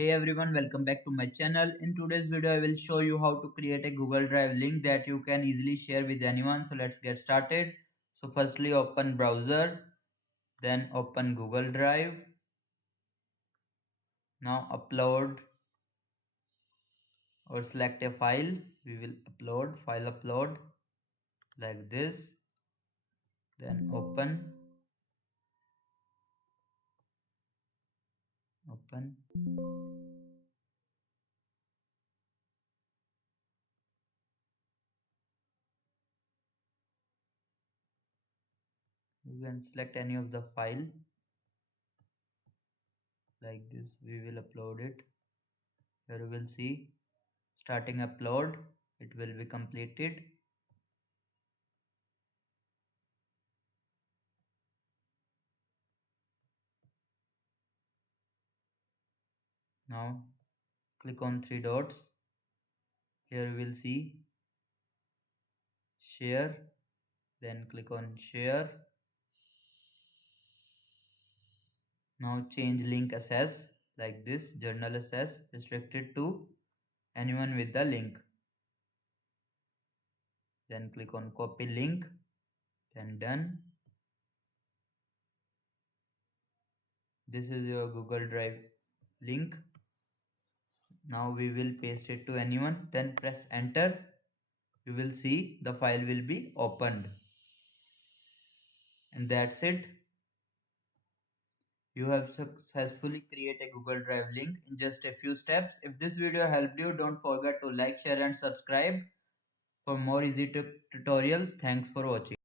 Hey everyone, welcome back to my channel. In today's video, I will show you how to create a Google Drive link that you can easily share with anyone. So let's get started. So firstly, open browser, then open Google Drive. Now upload or select a file. We will upload, file upload like this. Then open. You can select any of the file like this. We will upload it. Here you will see starting upload. It will be completed. Now click on three dots. Here you will see share. Then click on share. Now change link access like this. Journal access restricted to anyone with the link. Then click on copy link. Then done. This is your Google Drive link. Now we will paste it to anyone. Then press enter. You will see the file will be opened. And that's it. You have successfully created a Google Drive link in just a few steps. If this video helped you, don't forget to like, share and subscribe for more easy tutorials. Thanks for watching.